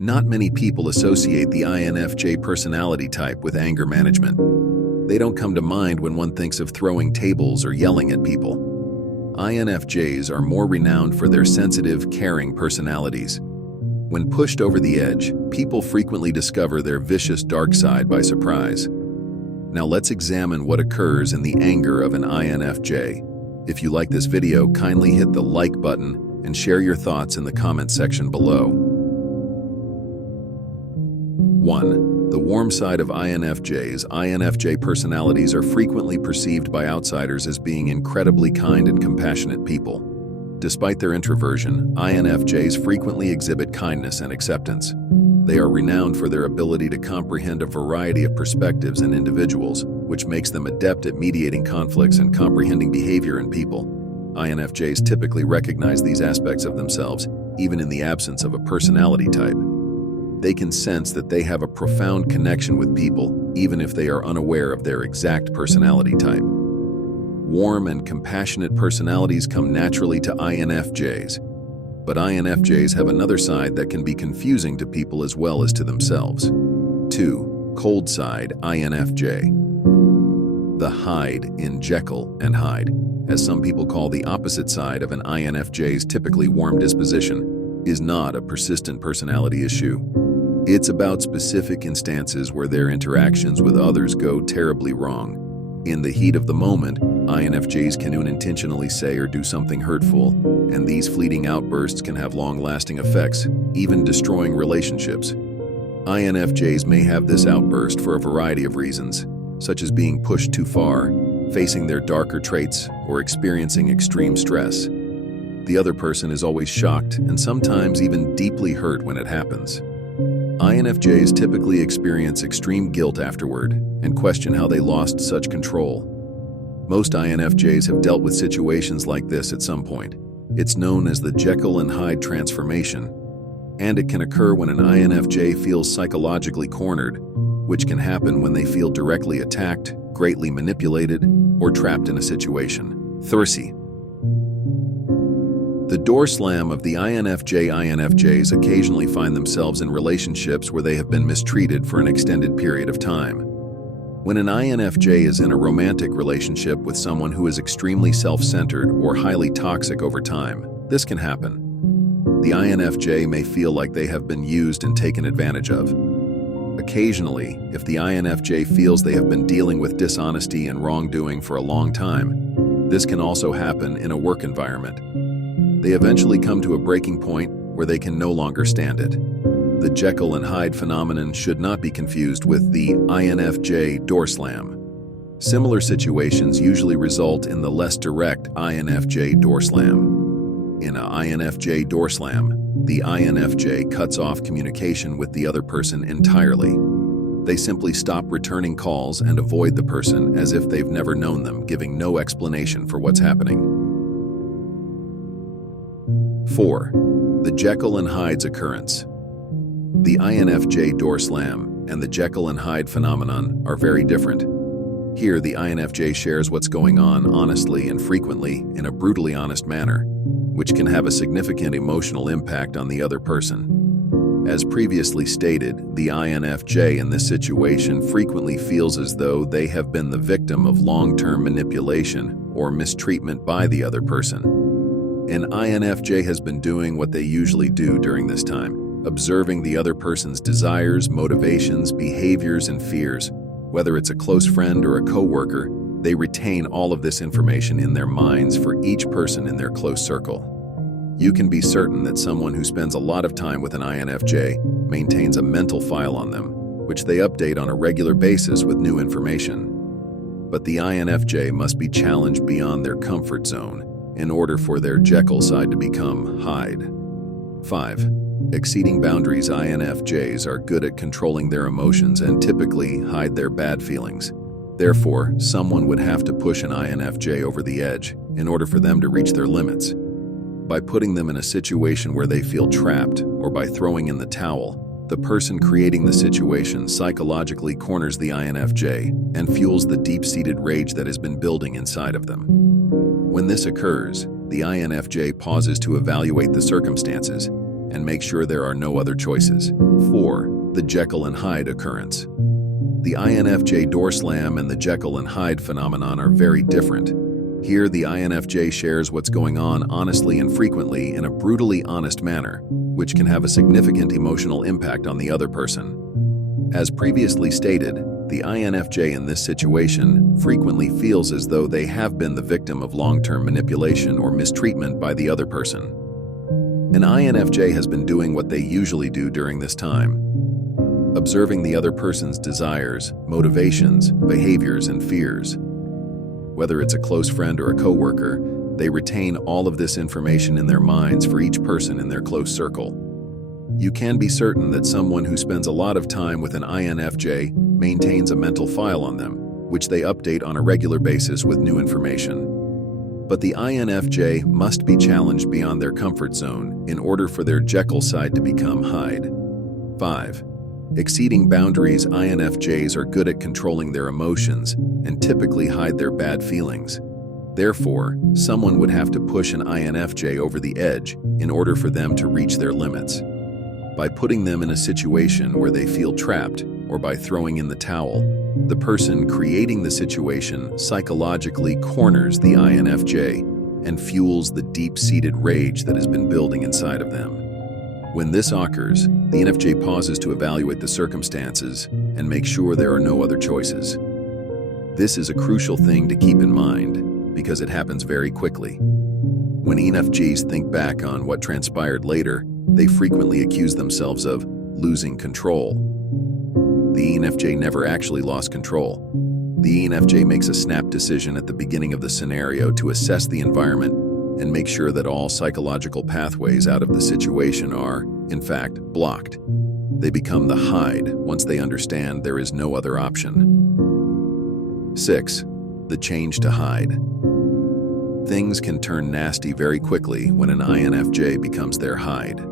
Not many people associate the INFJ personality type with anger management. They don't come to mind when one thinks of throwing tables or yelling at people. INFJs are more renowned for their sensitive, caring personalities. When pushed over the edge, people frequently discover their vicious dark side by surprise. Now let's examine what occurs in the anger of an INFJ. If you like this video, kindly hit the like button and share your thoughts in the comment section below. 1. The warm side of INFJs. INFJ personalities are frequently perceived by outsiders as being incredibly kind and compassionate people. Despite their introversion, INFJs frequently exhibit kindness and acceptance. They are renowned for their ability to comprehend a variety of perspectives and individuals, which makes them adept at mediating conflicts and comprehending behavior in people. INFJs typically recognize these aspects of themselves, even in the absence of a personality type. They can sense that they have a profound connection with people, even if they are unaware of their exact personality type. Warm and compassionate personalities come naturally to INFJs, but INFJs have another side that can be confusing to people as well as to themselves. 2. Cold side, INFJ. The Hyde in Jekyll and Hyde, as some people call the opposite side of an INFJ's typically warm disposition, is not a persistent personality issue. It's about specific instances where their interactions with others go terribly wrong. In the heat of the moment, INFJs can unintentionally say or do something hurtful, and these fleeting outbursts can have long-lasting effects, even destroying relationships. INFJs may have this outburst for a variety of reasons, such as being pushed too far, facing their darker traits, or experiencing extreme stress. The other person is always shocked and sometimes even deeply hurt when it happens. INFJs typically experience extreme guilt afterward and question how they lost such control. Most INFJs have dealt with situations like this at some point. It's known as the Jekyll and Hyde transformation, and it can occur when an INFJ feels psychologically cornered, which can happen when they feel directly attacked, greatly manipulated, or trapped in a situation. 3. The door slam of the INFJs occasionally find themselves in relationships where they have been mistreated for an extended period of time. When an INFJ is in a romantic relationship with someone who is extremely self-centered or highly toxic over time, this can happen. The INFJ may feel like they have been used and taken advantage of. Occasionally, if the INFJ feels they have been dealing with dishonesty and wrongdoing for a long time, this can also happen in a work environment. They eventually come to a breaking point where they can no longer stand it. The Jekyll and Hyde phenomenon should not be confused with the INFJ door slam. Similar situations usually result in the less direct INFJ door slam. In a INFJ door slam, the INFJ cuts off communication with the other person entirely. They simply stop returning calls and avoid the person as if they've never known them, giving no explanation for what's happening. 4. The Jekyll and Hyde's occurrence. The INFJ door slam and the Jekyll and Hyde phenomenon are very different. Here, the INFJ shares what's going on honestly and frequently in a brutally honest manner, which can have a significant emotional impact on the other person. As previously stated, the INFJ in this situation frequently feels as though they have been the victim of long-term manipulation or mistreatment by the other person. An INFJ has been doing what they usually do during this time, observing the other person's desires, motivations, behaviors, and fears. Whether it's a close friend or a coworker, they retain all of this information in their minds for each person in their close circle. You can be certain that someone who spends a lot of time with an INFJ maintains a mental file on them, which they update on a regular basis with new information. But the INFJ must be challenged beyond their comfort zone in order for their Jekyll side to become Hyde. 5. Exceeding boundaries. INFJs are good at controlling their emotions and typically hide their bad feelings. Therefore, someone would have to push an INFJ over the edge in order for them to reach their limits. By putting them in a situation where they feel trapped or by throwing in the towel, the person creating the situation psychologically corners the INFJ and fuels the deep-seated rage that has been building inside of them. When this occurs, the INFJ pauses to evaluate the circumstances and make sure there are no other choices. 4. The Jekyll and Hyde occurrence. The INFJ door slam and the Jekyll and Hyde phenomenon are very different. Here, the INFJ shares what's going on honestly and frequently in a brutally honest manner, which can have a significant emotional impact on the other person. As previously stated, the INFJ in this situation frequently feels as though they have been the victim of long-term manipulation or mistreatment by the other person. An INFJ has been doing what they usually do during this time, observing the other person's desires, motivations, behaviors, and fears. Whether it's a close friend or a coworker, they retain all of this information in their minds for each person in their close circle. You can be certain that someone who spends a lot of time with an INFJ maintains a mental file on them, which they update on a regular basis with new information. But the INFJ must be challenged beyond their comfort zone in order for their Jekyll side to become Hyde. 5. Exceeding boundaries. INFJs are good at controlling their emotions and typically hide their bad feelings. Therefore, someone would have to push an INFJ over the edge in order for them to reach their limits. By putting them in a situation where they feel trapped or by throwing in the towel, the person creating the situation psychologically corners the INFJ and fuels the deep-seated rage that has been building inside of them. When this occurs, the INFJ pauses to evaluate the circumstances and make sure there are no other choices. This is a crucial thing to keep in mind because it happens very quickly. When INFJs think back on what transpired later, they frequently accuse themselves of losing control. The INFJ never actually lost control. The INFJ makes a snap decision at the beginning of the scenario to assess the environment and make sure that all psychological pathways out of the situation are, in fact, blocked. They become the Hyde once they understand there is no other option. 6. The change to Hyde. Things can turn nasty very quickly when an INFJ becomes their Hyde.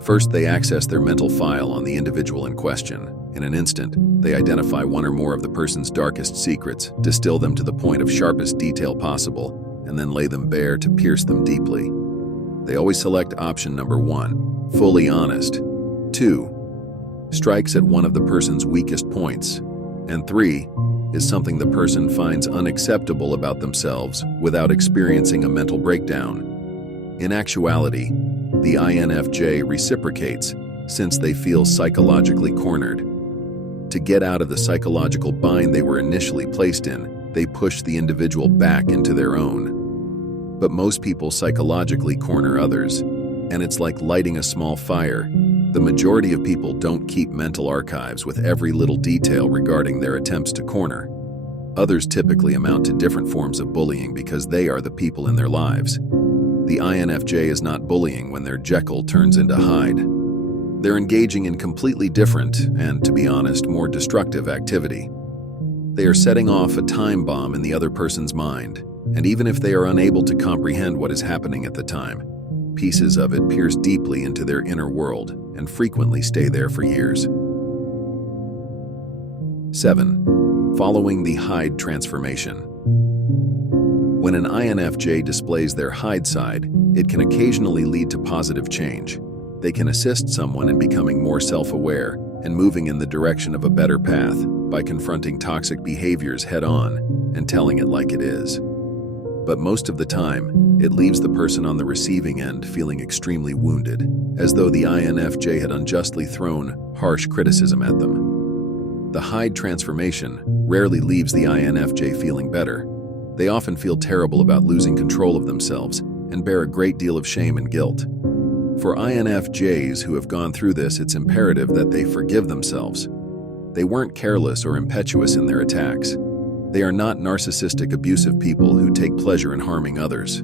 First, they access their mental file on the individual in question. In an instant, they identify one or more of the person's darkest secrets, distill them to the point of sharpest detail possible, and then lay them bare to pierce them deeply. They always select option number 1, fully honest. 2, strikes at one of the person's weakest points. And 3, is something the person finds unacceptable about themselves without experiencing a mental breakdown. In actuality, the INFJ reciprocates since they feel psychologically cornered. To get out of the psychological bind they were initially placed in, they push the individual back into their own. But most people psychologically corner others, and it's like lighting a small fire. The majority of people don't keep mental archives with every little detail regarding their attempts to corner. Others typically amount to different forms of bullying because they are the people in their lives. The INFJ is not bullying when their Jekyll turns into Hyde. They're engaging in completely different and, to be honest, more destructive activity. They are setting off a time bomb in the other person's mind, and even if they are unable to comprehend what is happening at the time, pieces of it pierce deeply into their inner world and frequently stay there for years. 7. Following the Hyde transformation. When an INFJ displays their Hyde side, it can occasionally lead to positive change. They can assist someone in becoming more self-aware and moving in the direction of a better path by confronting toxic behaviors head-on and telling it like it is. But most of the time, it leaves the person on the receiving end feeling extremely wounded, as though the INFJ had unjustly thrown harsh criticism at them. The Hyde transformation rarely leaves the INFJ feeling better. They often feel terrible about losing control of themselves and bear a great deal of shame and guilt. For INFJs who have gone through this, it's imperative that they forgive themselves. They weren't careless or impetuous in their attacks. They are not narcissistic, abusive people who take pleasure in harming others.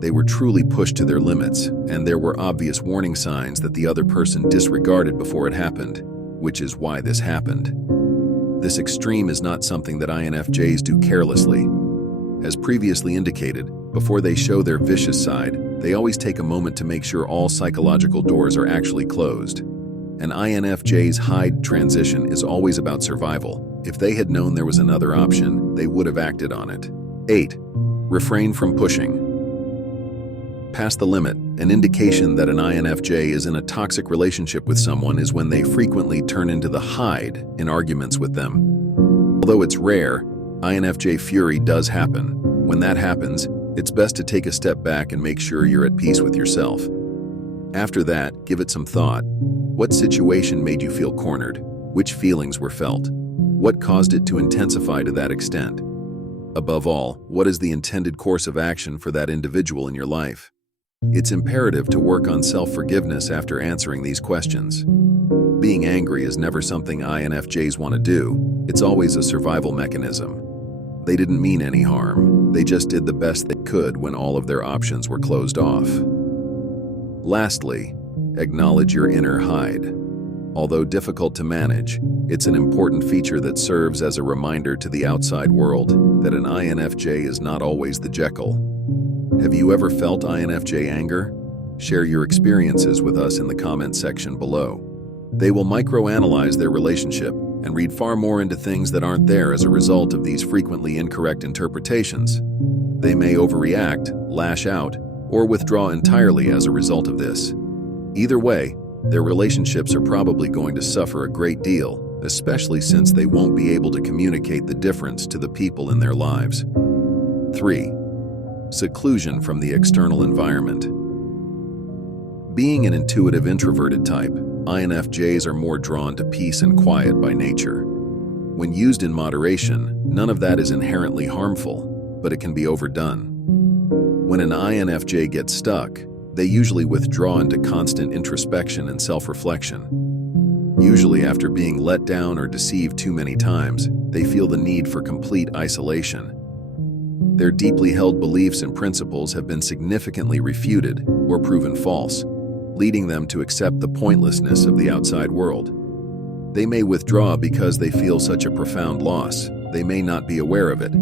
They were truly pushed to their limits, and there were obvious warning signs that the other person disregarded before it happened, which is why this happened. This extreme is not something that INFJs do carelessly. As previously indicated, before they show their vicious side, they always take a moment to make sure all psychological doors are actually closed. An INFJ's Hyde transition is always about survival. If they had known there was another option, they would have acted on it. 8. Refrain from pushing. Past the limit, an indication that an INFJ is in a toxic relationship with someone is when they frequently turn into the hide in arguments with them. Although it's rare, INFJ fury does happen. When that happens, it's best to take a step back and make sure you're at peace with yourself. After that, give it some thought. What situation made you feel cornered? Which feelings were felt? What caused it to intensify to that extent? Above all, what is the intended course of action for that individual in your life? It's imperative to work on self-forgiveness after answering these questions. Being angry is never something INFJs want to do. It's always a survival mechanism. They didn't mean any harm. They just did the best they could when all of their options were closed off. Lastly, acknowledge your inner hide. Although difficult to manage, it's an important feature that serves as a reminder to the outside world that an INFJ is not always the Jekyll. Have you ever felt INFJ anger? Share your experiences with us in the comments section below. They will microanalyze their relationship and read far more into things that aren't there as a result of these frequently incorrect interpretations. They may overreact, lash out, or withdraw entirely as a result of this. Either way, their relationships are probably going to suffer a great deal, especially since they won't be able to communicate the difference to the people in their lives. 3. Seclusion from the external environment. Being an intuitive introverted type, INFJs are more drawn to peace and quiet by nature. When used in moderation, none of that is inherently harmful, but it can be overdone. When an INFJ gets stuck, they usually withdraw into constant introspection and self-reflection. Usually after being let down or deceived too many times, they feel the need for complete isolation. Their deeply held beliefs and principles have been significantly refuted or proven false, leading them to accept the pointlessness of the outside world. They may withdraw because they feel such a profound loss. They may not be aware of it,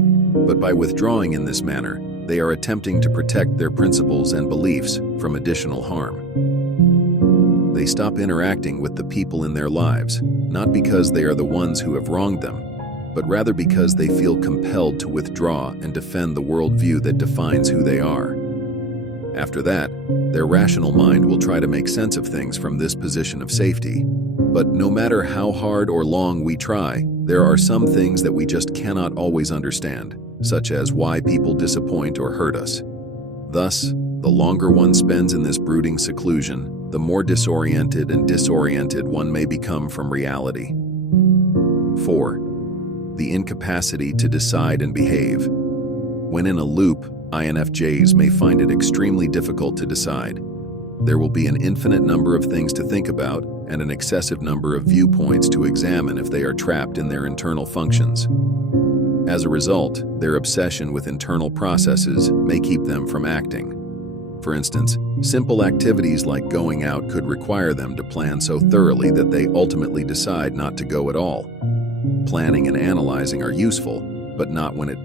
but by withdrawing in this manner, they are attempting to protect their principles and beliefs from additional harm. They stop interacting with the people in their lives, not because they are the ones who have wronged them, but rather because they feel compelled to withdraw and defend the worldview that defines who they are. After that, their rational mind will try to make sense of things from this position of safety. But no matter how hard or long we try, there are some things that we just cannot always understand, such as why people disappoint or hurt us. Thus, the longer one spends in this brooding seclusion, the more disoriented one may become from reality. 4. The incapacity to decide and behave. When in a loop, INFJs may find it extremely difficult to decide. There will be an infinite number of things to think about and an excessive number of viewpoints to examine if they are trapped in their internal functions. As a result, their obsession with internal processes may keep them from acting. For instance, simple activities like going out could require them to plan so thoroughly that they ultimately decide not to go at all. Planning and analyzing are useful, but not when it